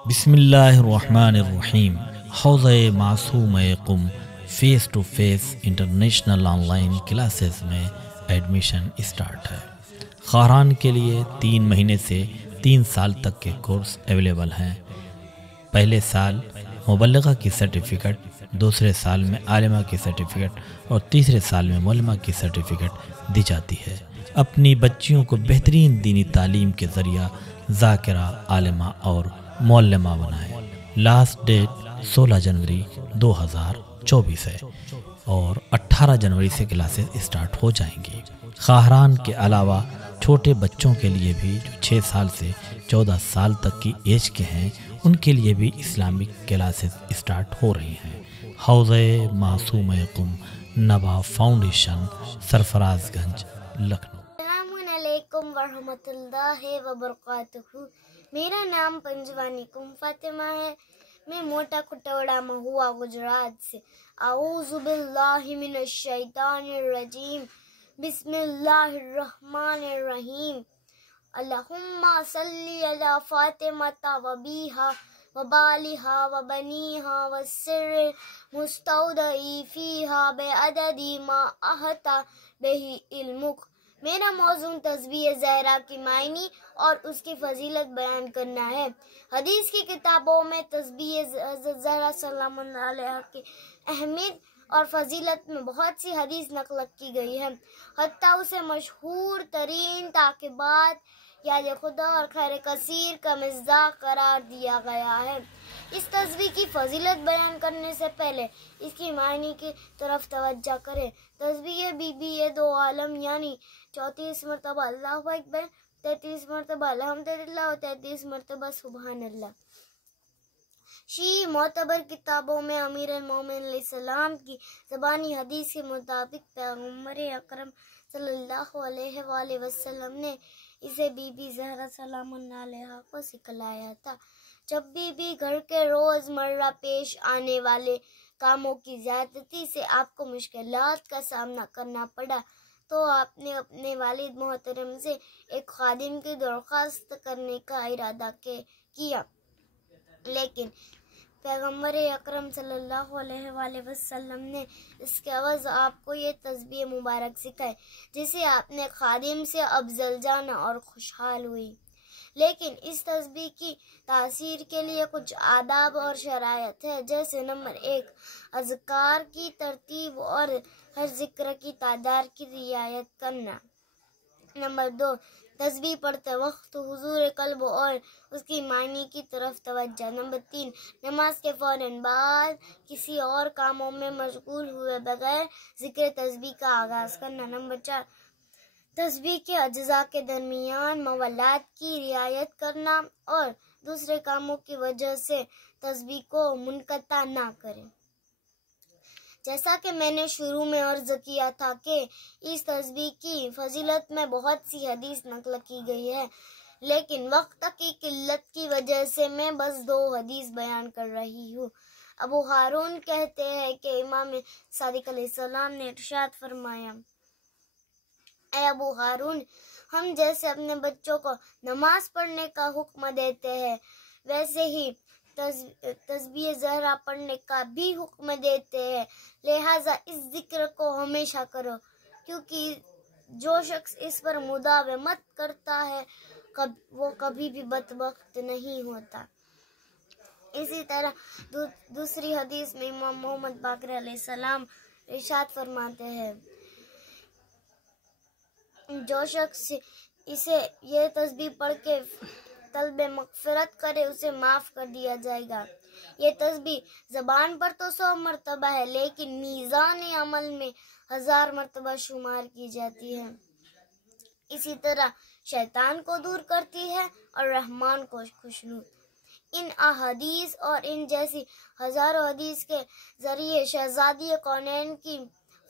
بسم اللہ الرحمن الرحیم۔ حوض معصوم Qom face to face international online classes میں ایڈمیشن اسٹارٹ ہے۔ خواہران کے لیے 3 مہینے سے 3 سال تک کے کورس اویلیبل ہیں۔ پہلے سال مبلغہ کی سرٹیفکیٹ، دوسرے سال میں عالمہ کی سرٹیفکیٹ اور تیسرے سال میں معلمہ کی سرٹیفکیٹ دی جاتی ہے۔ اپنی بچیوں کو بہترین دینی تعلیم کے ذریعہ ذاکرہ، عالمہ اور معلمہ بنائیں۔ لاسٹ ڈیٹ 16 جنوری 2024 ہے اور 18 جنوری سے کلاسز اسٹارٹ ہو جائیں گی۔ خواہران کے علاوہ چھوٹے بچوں کے لیے بھی جو 6 سال سے 14 سال تک کی ایج کے ہیں، ان کے لیے بھی اسلامک کلاسز اسٹارٹ ہو رہی ہیں۔ حوض معصوم قم، نبا فاؤنڈیشن، سرفراز گنج، لکھنؤ۔ السلام علیکم ورحمۃ اللہ وبرکاتہ۔ میرا نام پنجوانی کم فاطمہ ہے۔ میں موٹا کھٹوڑا مہوا گجرات سے۔ اعوذ باللہ من الشیطان الرجیم، بسم اللہ الرحمن الرحیم۔ اللہم صلی علی فاطمہ و بیہا و بالہا و بنیہا و سر مستودع فیہا بعدد ما احاطہ بہ علمک۔ میرا موضوع تسبیح زہرا کی معنی اور اس کی فضیلت بیان کرنا ہے۔ حدیث کی کتابوں میں تسبیح زہرا سلام اللہ علیہا کی اہمیت اور فضیلت میں بہت سی حدیث نقل کی گئی ہے، حتیٰ اسے مشہور ترین تعقیبات، یاد خدا اور خیر کثیر کا مصداق قرار دیا گیا ہے۔ اس تسبیح کی فضیلت بیان کرنے سے پہلے اس کی معنی کی طرف توجہ کریں۔ تسبیح بی بی دو عالم یعنی 34 مرتبہ اللہ اکبر، 33 مرتبہ الحمدللہ اور 33 مرتبہ سبحان اللہ۔ شیعہ معتبر کتابوں میں امیر المومنین علیہ السلام کی زبانی حدیث کے مطابق پیغمبر اکرم صلی اللہ علیہ وآلہ وسلم نے اسے بی بی زہرا سلام اللہ علیہا کو سکھلایا تھا۔ جب بھی گھر کے روز مرہ پیش آنے والے کاموں کی زیادتی سے آپ کو مشکلات کا سامنا کرنا پڑا تو آپ نے اپنے والد محترم سے ایک خادم کی درخواست کرنے کا ارادہ کیا، لیکن پیغمبر اکرم صلی اللہ علیہ وآلہ وسلم نے اس کے عوض آپ کو یہ تسبیح مبارک سکھائی، جسے آپ نے خادم سے افضل جانا اور خوشحال ہوئی۔ لیکن اس تسبیح کی تاثیر کے لیے کچھ آداب اور شرائط ہے، جیسے نمبر 1 اذکار کی ترتیب اور ہر ذکر کی تعداد کی رعایت کرنا۔ نمبر 2 تسبیح پڑھتے وقت حضور قلب اور اس کی معنی کی طرف توجہ۔ نمبر 3 نماز کے فوراً بعد کسی اور کاموں میں مشغول ہوئے بغیر ذکر تسبیح کا آغاز کرنا۔ نمبر 4 تسبیح کے اجزاء کے درمیان موالات کی رعایت کرنا اور دوسرے کاموں کی وجہ سے تسبیح کو منقطع نہ کریں۔ جیسا کہ میں نے شروع میں عرض کیا تھا کہ اس تسبیح کی فضیلت میں بہت سی حدیث نقل کی گئی ہے، لیکن وقت کی قلت کی وجہ سے میں بس 2 حدیث بیان کر رہی ہوں۔ ابو ہارون کہتے ہیں کہ امام صادق علیہ السلام نے ارشاد فرمایا، اے ابو ہارون، ہم جیسے اپنے بچوں کو نماز پڑھنے کا حکم دیتے ہیں، ویسے ہی تسبیح زہرا پڑھنے کا بھی حکم دیتے ہیں، لہٰذا اس ذکر کو ہمیشہ کرو، کیونکہ جو شخص اس پر مداومت کرتا ہے وہ کبھی بھی بدبخت نہیں ہوتا۔ اسی طرح دوسری حدیث میں امام محمد باقر علیہ السلام ارشاد فرماتے ہیں، جو شخص یہ تسبیح پڑھ کے طلب مغفرت کرے اسے معاف کر دیا جائے گا۔ یہ تسبیح زبان پر تو 100 مرتبہ ہے، لیکن میزان عمل میں 1000 مرتبہ شمار کی جاتی ہے۔ اسی طرح شیطان کو دور کرتی ہے اور رحمان کو خوشنود۔ ان احادیث اور ان جیسی ہزاروں حدیث کے ذریعے شہزادی کونین کی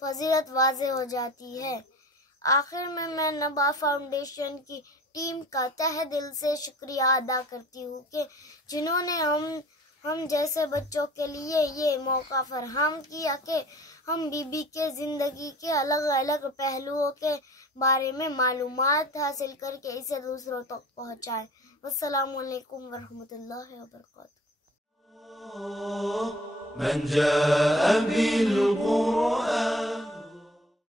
فضیلت واضح ہو جاتی ہے۔ آخر میں نبا فاؤنڈیشن کی ٹیم کا تہہ دل سے شکریہ ادا کرتی ہوں کہ جنہوں نے ہم جیسے بچوں کے لیے یہ موقع فراہم کیا کہ ہم بی بی کے زندگی کے الگ الگ پہلوؤں کے بارے میں معلومات حاصل کر کے اسے دوسروں تک پہنچائیں۔ والسلام علیکم ورحمۃ اللہ وبرکاتہ. من جاء بالقرآن